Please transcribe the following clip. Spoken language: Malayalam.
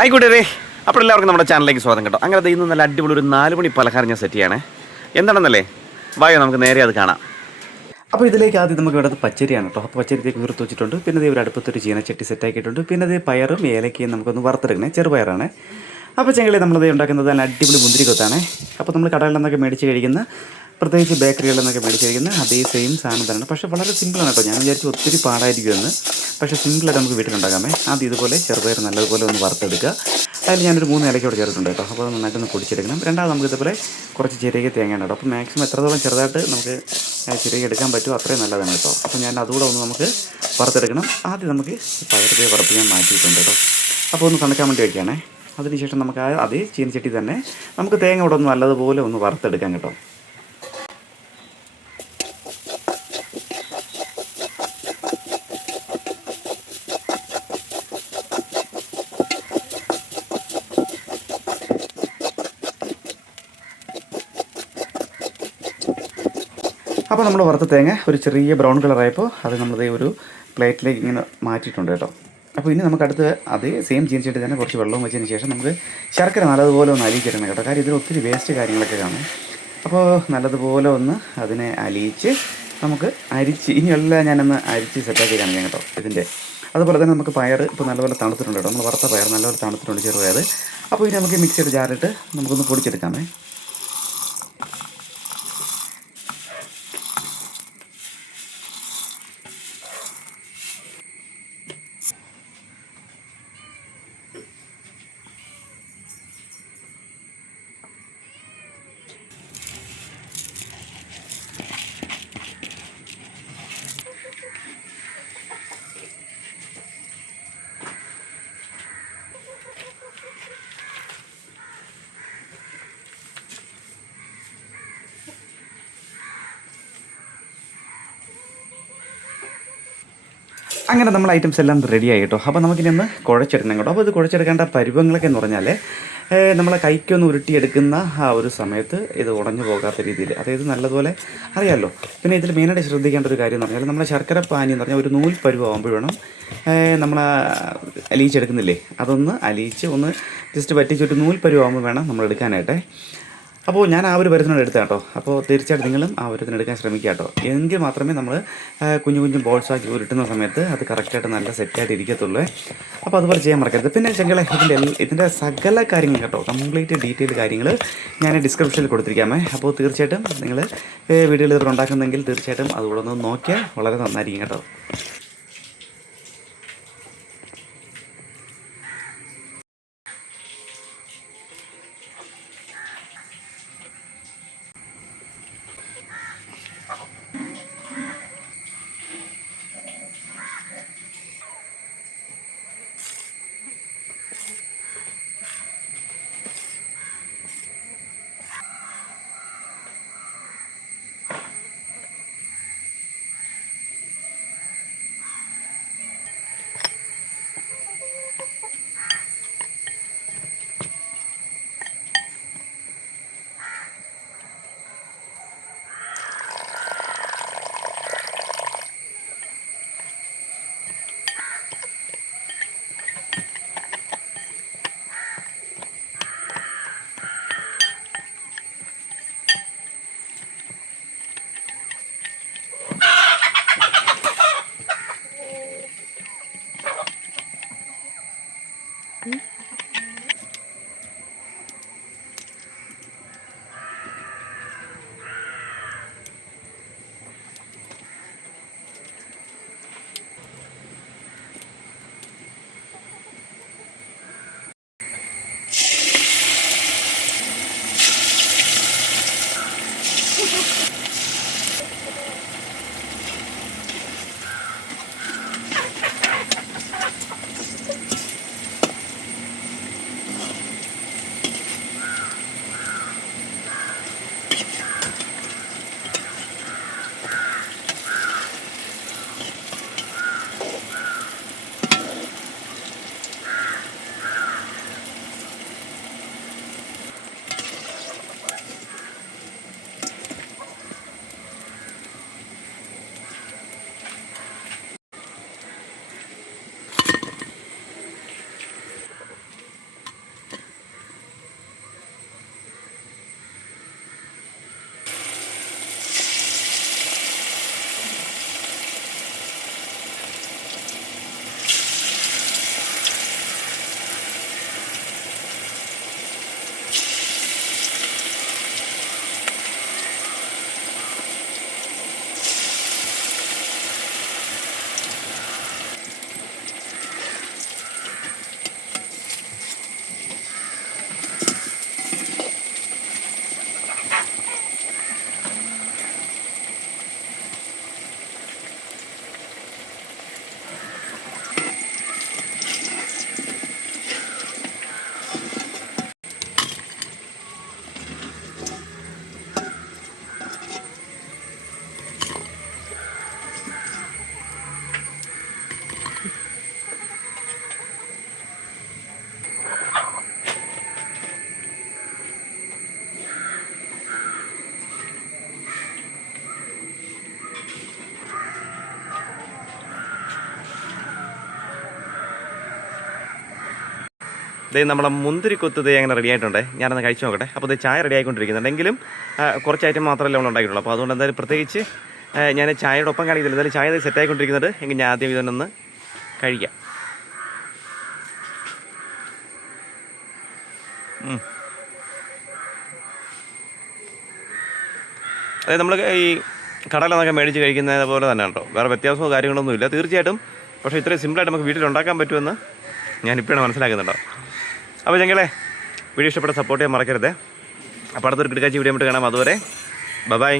ആയിക്കോട്ടെ. അപ്പോൾ എല്ലാവർക്കും നമ്മുടെ ചാനലിലേക്ക് സ്വാഗതം കേട്ടോ. അങ്ങനെ ഇന്ന് നല്ല അടിപൊളി ഒരു 4 മണി പലഹാരം ഞാൻ സെറ്റ് ചെയ്യണേ. എന്താണെന്നല്ലേ, വായോ നമുക്ക് നേരെ അത് കാണാം. അപ്പോൾ ഇതിലേക്ക് ആദ്യം നമുക്ക് വേണ്ടത് പച്ചരിയാണ് കേട്ടോ. അപ്പോൾ പച്ചരി കുതിർത്ത് വെച്ചിട്ടുണ്ട്. പിന്നെ ഇത് ഒരു അടുപ്പത്തൊരു ചീനച്ചട്ടി സെറ്റാക്കിയിട്ടുണ്ട്. പിന്നെ ഇത് പയറും ഏലക്കയും നമുക്കൊന്ന് വറുത്തെടുക്കണേ, ചെറുപയറാണ്. അപ്പോൾ ചെങ്ങളെ നമ്മളത് ഉണ്ടാക്കുന്നത് നല്ല അടിപൊളി മുന്തിരി കൊത്താണ്. അപ്പോൾ നമ്മൾ കടകളിൽ നിന്നൊക്കെ മേടിച്ച് കഴിക്കുന്ന, പ്രത്യേകിച്ച് ബേക്കറികളിൽ നിന്നൊക്കെ മേടിച്ച് കഴിക്കുന്ന അതേ സെയിം സാധനം തന്നെയാണ്. പക്ഷേ വളരെ സിമ്പിളാണ് കേട്ടോ. ഞാൻ വിചാരിച്ചു ഒത്തിരി പാടായിരിക്കുമെന്ന്. പക്ഷേ സിമ്പിളായിട്ട് നമുക്ക് വീട്ടിലുണ്ടാകാമേ. ആദ്യം ഇതുപോലെ ചെറുപയർ നല്ലതുപോലെ ഒന്ന് വറുത്തെടുക്കുക. അതിൽ ഞാനൊരു 3 ഏലക്കയോടെ ചേർത്തിട്ടുണ്ട് കേട്ടോ. അപ്പോൾ അത് നന്നായിട്ടൊന്ന് പൊടിച്ചെടുക്കണം. രണ്ടാമത് നമുക്ക് ഇതുപോലെ കുറച്ച് ചെറിയ തേങ്ങയാണ് കേട്ടോ. അപ്പോൾ മാക്സിമം എത്രത്തോളം ചെറുതായിട്ട് നമുക്ക് ചെറിയ എടുക്കാൻ പറ്റുമോ അത്രയും നല്ലതാണ് കേട്ടോ. അപ്പോൾ ഞാൻ അതുകൂടെ ഒന്ന് നമുക്ക് വറുത്തെടുക്കണം. ആദ്യം നമുക്ക് പയർ വറുത്ത് ഞാൻ മാറ്റിയിട്ടുണ്ട് കേട്ടോ. അപ്പോൾ ഒന്ന് തണുക്കാൻ വേണ്ടി വയ്ക്കുകയാണേ. അതിനുശേഷം നമുക്ക് അതേ ചീനച്ചട്ടി തന്നെ നമുക്ക് തേങ്ങ ഇവിടെ ഒന്ന് നല്ലതുപോലെ ഒന്ന് വറുത്തെടുക്കാം കേട്ടോ. അപ്പോൾ നമ്മൾ വറുത്ത തേങ്ങ ഒരു ചെറിയ ബ്രൗൺ കളറായപ്പോൾ അത് നമ്മളത് ഒരു പ്ലേറ്റിലേക്ക് ഇങ്ങനെ മാറ്റിയിട്ടുണ്ട് കേട്ടോ. അപ്പോൾ ഇനി നമുക്ക് അടുത്ത് അതേ സെയിം ചീനച്ചട്ടി തന്നെ കുറച്ച് വെള്ളവും വെച്ചതിന് ശേഷം നമുക്ക് ശർക്കര നല്ലതുപോലെ ഒന്ന് അലിയിച്ചിടണം കേട്ടോ. കാര്യം ഇതിൽ ഒത്തിരി വേസ്റ്റ് കാര്യങ്ങളൊക്കെ കാണും. അപ്പോൾ നല്ലതുപോലെ ഒന്ന് അതിനെ അലിയിച്ച് നമുക്ക് അരിച്ച് ഇനിയെല്ലാം ഞാനൊന്ന് അരിച്ച് സെറ്റാക്കി കാണിക്കാം കേട്ടോ ഇതിൻ്റെ. അതുപോലെ തന്നെ നമുക്ക് പയർ ഇപ്പോൾ നല്ലപോലെ തണുത്തിട്ടുണ്ട് കേട്ടോ. നമ്മൾ വറുത്ത പയർ നല്ലപോലെ തണുത്തിട്ടുണ്ട്, ചെറുപയർ. അപ്പോൾ ഇനി നമുക്ക് മിക്സിയുടെ ജാറിട്ട് നമുക്കൊന്ന് പൊടിച്ചെടുക്കാമേ. അങ്ങനെ നമ്മൾ ഐറ്റംസ് എല്ലാം റെഡി ആയി കേട്ടോ. അപ്പോൾ നമുക്കിനി ഒന്ന് കുഴച്ചെടുക്കണം കേട്ടോ. അപ്പോൾ ഇത് കുഴച്ചെടുക്കേണ്ട പരുവങ്ങളൊക്കെ എന്ന് പറഞ്ഞാൽ നമ്മളെ കൈക്കൊന്ന് ഉരുട്ടിയെടുക്കുന്ന ആ ഒരു സമയത്ത് ഇത് ഉടഞ്ഞു പോകാത്ത രീതിയിൽ, അതായത് നല്ലതുപോലെ അറിയാമല്ലോ. പിന്നെ ഇതിൽ മെയിനായിട്ട് ശ്രദ്ധിക്കേണ്ട ഒരു കാര്യം എന്ന് പറഞ്ഞാൽ നമ്മളെ ശർക്കര പാനി എന്ന് പറഞ്ഞാൽ ഒരു നൂൽ പരുവാകുമ്പോൾ വേണം നമ്മൾ അലിയിച്ചെടുക്കുന്നില്ലേ, അതൊന്ന് അലിയിച്ച് ഒന്ന് ജസ്റ്റ് വറ്റിച്ച് ഒരു നൂൽ പരുവാകുമ്പോൾ വേണം നമ്മൾ എടുക്കാനായിട്ട്. അപ്പോൾ ഞാൻ ആ ഒരു പരുവത്തിനോട് എടുത്താൽ കേട്ടോ. അപ്പോൾ തീർച്ചയായിട്ടും നിങ്ങളും ആ പരുവത്തിന് എടുക്കാൻ ശ്രമിക്കുക കേട്ടോ. എങ്കിൽ മാത്രമേ നമ്മൾ കുഞ്ഞു കുഞ്ഞു ബോൾസാക്കി ഉരുട്ടുന്ന സമയത്ത് അത് കറക്റ്റായിട്ട് നല്ല സെറ്റായിട്ട് ഇരിക്കത്തുള്ളൂ. അപ്പോൾ അതുപോലെ ചെയ്യാൻ മറക്കരുത്. പിന്നെ ചെങ്കളെ ഇതിൻ്റെ സകല കാര്യങ്ങൾ കേട്ടോ, കംപ്ലീറ്റ് ഡീറ്റെയിൽ കാര്യങ്ങൾ ഞാൻ ഡിസ്ക്രിപ്ഷനിൽ കൊടുത്തിരിക്കാമേ. അപ്പോൾ തീർച്ചയായിട്ടും നിങ്ങൾ വീഡിയോയിൽ ഇത് ഉണ്ടാക്കുന്നെങ്കിൽ തീർച്ചയായിട്ടും അതുകൂടെ ഒന്ന് നോക്കിയാൽ വളരെ നന്നായിരിക്കും കേട്ടോ. ഇതേ നമ്മളെ മുന്തിരിക്കൊത്ത് ഇതേ അങ്ങനെ റെഡി ആയിട്ടുണ്ട്. ഞാനൊന്ന് കഴിച്ച് നോക്കട്ടെ. അപ്പോൾ ഇത് ചായ റെഡി ആയിക്കൊണ്ടിരിക്കുന്നുണ്ടെങ്കിലും കുറച്ച് ഐറ്റം മാത്രമല്ല നമ്മൾ ഉണ്ടാക്കിയിട്ടുള്ളൂ. അപ്പോൾ അതുകൊണ്ട് എന്തായാലും പ്രത്യേകിച്ച് ഞാൻ ചായയുടെ ഒപ്പം കാണിക്കുന്നില്ല. എന്തായാലും ചായ സെറ്റ് ആയിക്കൊണ്ടിരിക്കുന്നുണ്ട്. എങ്കിൽ ഞാൻ ആദ്യം ഇതൊന്നൊന്ന് കഴിക്കാം. അതായത് നമ്മൾ ഈ കടയിലൊക്കെ മേടിച്ച് കഴിക്കുന്നത് പോലെ തന്നെ കേട്ടോ, വേറെ വ്യത്യാസമോ കാര്യങ്ങളൊന്നും ഇല്ല തീർച്ചയായിട്ടും. പക്ഷേ ഇത്രയും സിമ്പിളായിട്ട് നമുക്ക് വീട്ടിലുണ്ടാക്കാൻ പറ്റുമെന്ന് ഞാനിപ്പോഴാണ് മനസ്സിലാക്കുന്നുണ്ടോ. അപ്പോൾ ഞങ്ങളെ വീഡിയോ ഇഷ്ടപ്പെട്ട സപ്പോർട്ട് ചെയ്യാൻ മറക്കരുത്. അപ്പോൾ അടുത്തൊരു കിടക്കാച്ചി വീഡിയോ ആയിട്ട് കാണാം. അതുവരെ ബൈ.